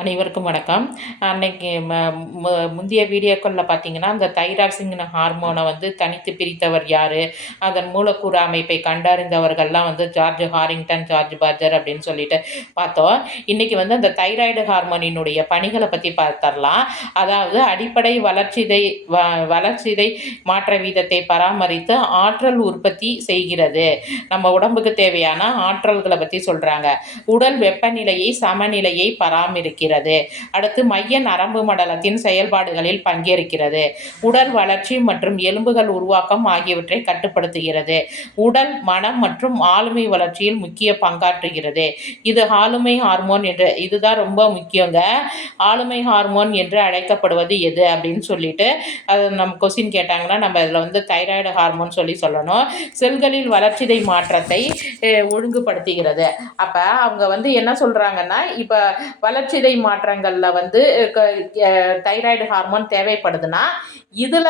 அனைவருக்கும் வணக்கம். அன்னைக்கு முந்தைய வீடியோக்களில் பார்த்தீங்கன்னா, இந்த தைராக்சின் ஹார்மோனை தனித்து பிரித்தவர் யாரு? அதன் மூலக்கூறு அமைப்பை கண்டறிந்தவர்கள்லாம் ஜார்ஜ் ஹாரிங்டன், ஜார்ஜ் பர்ஜர் அப்படின்னு சொல்லிட்டு பார்த்தோம். இன்னைக்கு அந்த தைராய்டு ஹார்மோனினுடைய பணிகளை பற்றி பார்த்தரலாம். அதாவது அடிப்படை வளர்சிதை மாற்ற வீதத்தை பராமரித்து ஆற்றல் உற்பத்தி செய்கிறது. நம்ம உடம்புக்கு தேவையான ஆற்றல்களை பற்றி சொல்றாங்க. உடல் வெப்பநிலையை சமநிலையை பராமரிக்கிறது. அடுத்து மைய நரம்பு மண்டலத்தின் செயல்பாடுகளில் பங்கேற்கிறது. உடல் வளர்ச்சி மற்றும் எலும்புகள் உருவாக்கம் ஆகியவற்றை கட்டுப்படுத்துகிறது. உடல் மனம் மற்றும் ஆளுமை வளர்ச்சியில் முக்கிய பங்காற்றுகிறது. இது ஆளுமை ஹார்மோன் என்று இதுதான் ரொம்ப முக்கியங்க. ஆளுமை ஹார்மோன் என்று அழைக்கப்படுவது எது அப்படின்னு சொல்லிட்டு அது நம்ம கொஸ்டின் கேட்டாங்கன்னா நம்ம இதில் தைராய்டு ஹார்மோன் சொல்லணும். செல்களில் வளர்ச்சிதை மாற்றத்தை ஒழுங்குபடுத்துகிறது. அப்போ அவங்க என்ன சொல்கிறாங்கன்னா, இப்போ வளர்ச்சிதை மாற்றங்களில் தைராய்டு ஹார்மோன் தேவைப்படுதுன்னா இதில்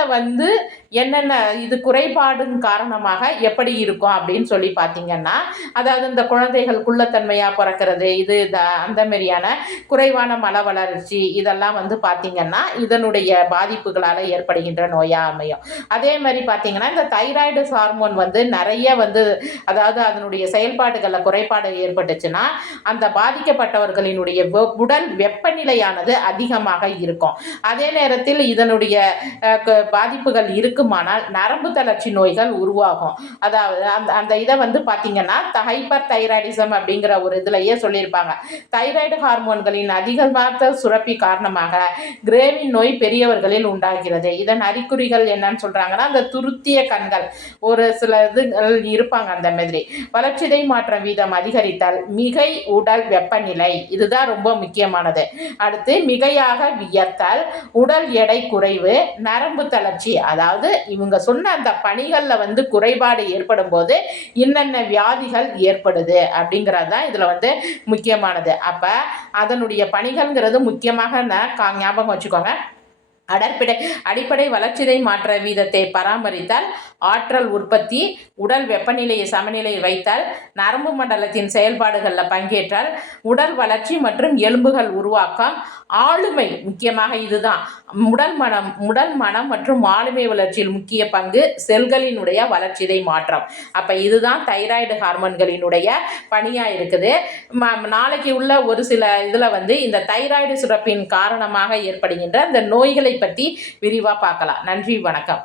என்னென்ன இது குறைபாடுன் காரணமாக எப்படி இருக்கும் அப்படின்னு சொல்லி பார்த்தீங்கன்னா, அதாவது இந்த குழந்தைகள் குள்ளத்தன்மையாக பிறக்கிறது, இது அந்த மாதிரியான குறைவான மல வளர்ச்சி இதெல்லாம் பார்த்தீங்கன்னா இதனுடைய பாதிப்புகளால் ஏற்படுகின்ற நோயாக அமையும். அதே மாதிரி பார்த்தீங்கன்னா இந்த தைராய்டு ஹார்மோன் நிறைய அதாவது அதனுடைய செயல்பாடுகளில் குறைபாடு ஏற்பட்டுச்சுன்னா அந்த பாதிக்கப்பட்டவர்களினுடைய உடல் வெப்பநிலையானது அதிகமாக இருக்கும். அதே நேரத்தில் இதனுடைய பாதிப்புகள் இருக்குமானால் நரம்பு தளர்ச்சி நோய்கள் உருவாகும். அதாவது அந்த இதை பார்த்தீங்கன்னா ஹைப்பர் தைராய்டிசம் அப்படிங்கிற ஒரு இதுலையே சொல்லியிருப்பாங்க. தைராய்டு ஹார்மோன்களின் அதிகமான சுரப்பி காரணமாக கிரேவின் நோய் பெரியவர்களில் உண்டாகிறது. இதன் அறிகுறிகள் என்னன்னு சொல்றாங்கன்னா, அந்த துருத்திய கண்கள் ஒரு சில இதுகள் இருப்பாங்க. அந்த மாதிரி வளர்ச்சிதை மாற்ற வீதம் அதிகரித்தால் மிகை உடல் வெப்பநிலை இதுதான் ரொம்ப முக்கியமானது. அடுத்து மிகையாக வியர்த்தல், உடல் எடை குறைவு, நரம்பு தளர்ச்சி, அதாவது இவங்க சொன்ன அந்த பணிகளில் குறைபாடு ஏற்படும் போது என்னென்ன வியாதிகள் ஏற்படுது அப்படிங்கிறது தான் இதில் முக்கியமானது. அப்போ அதனுடைய பணிகள்ங்கிறது முக்கியமாக ஞாபகம் வச்சுக்கோங்க. அடிப்படை வளர்ச்சிதை மாற்ற வீதத்தை பராமரித்தால் ஆற்றல் உற்பத்தி, உடல் வெப்பநிலையை சமநிலையில் வைத்தால், நரம்பு மண்டலத்தின் செயல்பாடுகளில் பங்கேற்றால், உடல் வளர்ச்சி மற்றும் எலும்புகள் உருவாக்கம், ஆளுமை முக்கியமாக இதுதான். உடல் மனம் மற்றும் ஆளுமை வளர்ச்சியில் முக்கிய பங்கு, செல்களினுடைய வளர்ச்சிதை மாற்றம். அப்போ இதுதான் தைராய்டு ஹார்மோன்களினுடைய பணியாக இருக்குது. நாளைக்கு உள்ள ஒரு சில இதில் இந்த தைராய்டு சுரப்பின் காரணமாக ஏற்படுகின்ற இந்த நோய்களை பற்றி விரிவாக பார்க்கலாம். நன்றி, வணக்கம்.